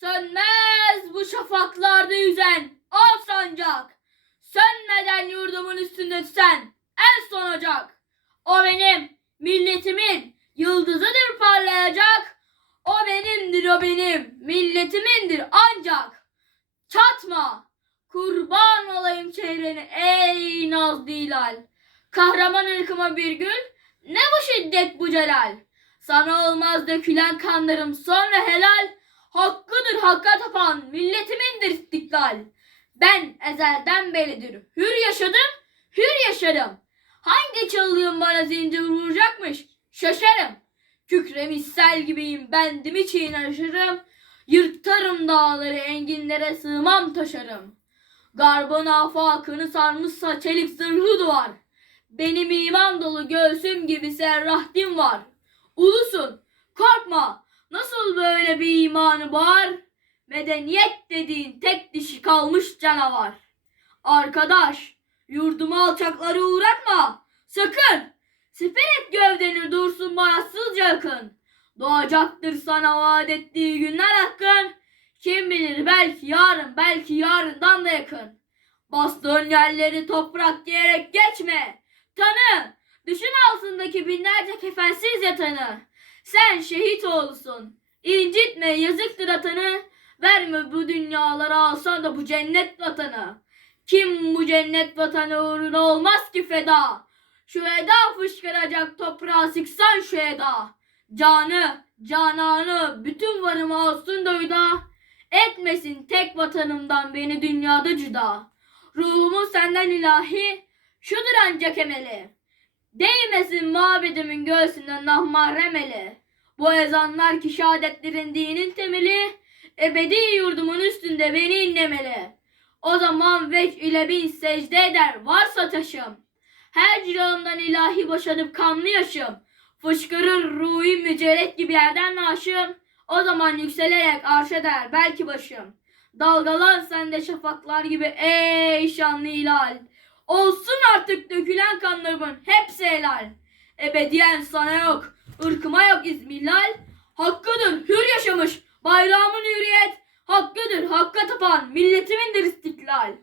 Sönmez bu şafaklarda yüzen al sancak. Sönmeden yurdumun üstünde tüten en son ocak. O benim milletimin yıldızıdır parlayacak. O benimdir o benim milletimindir ancak. Çatma kurban olayım çevreni ey nazlı hilal. Kahraman ırkıma bir gül ne bu şiddet bu celal. Sana olmaz dökülen kanlarım sonra helal. Hakkıdır hakka tapan milletimindir istiklal. Ben ezelden beridir hür yaşadım, hür yaşarım. Hangi çığlığın bana zincir vuracakmış şaşarım. Kükremiş sel gibiyim bendimi çiğneşirim. Yırtarım dağları enginlere sığmam taşarım. Garbın afakını sarmışsa çelik zırhlı duvar. Benim iman dolu göğsüm gibi serrahdim var. Ulusun. Böyle bir imanı var? Medeniyet dediğin tek dişi kalmış canavar. Arkadaş, yurdumu alçaklara uğratma. Sakın. Siper et gövdeni dursun bana sızca yakın. Doğacaktır sana vaat ettiği günler hakkın. Kim bilir belki yarın, belki yarından da yakın. Bastığın yerleri toprak diyerek geçme. Tanı, düşün altındaki binlerce kefensiz yatanı. Sen şehit oğlusun. İncitme yazıktır atanı. Verme bu dünyalara alsan da bu cennet vatanı. Kim bu cennet vatanı uğruna olmaz ki feda. Şu eda fışkıracak toprağa sıksan şu eda. Canı, cananı, bütün varımı olsun doyda. Etmesin tek vatanımdan beni dünyada cüda. Ruhumun senden ilahi, şudur ancak emeli. Değmesin mabedimin göğsünden nahmahrem eli. Bu ezanlar ki şehadetlerin dinin temeli, ebedi yurdumun üstünde beni inlemeli. O zaman veç ile bin secde eder varsa taşım. Her cilalımdan ilahi boşanıp kanlı yaşım. Fışkırır ruhim mücerret gibi yerden naşım. O zaman yükselerek arş eder belki başım. Dalgalan sende şafaklar gibi ey şanlı hilal. Olsun artık dökülen kanlarımın hepsi helal. Ebediyen sana yok, ırkıma yok izmilal. Hakkıdır hür yaşamış bayrağımın hürriyet. Hakkıdır hakka tapan milletimindir istiklal.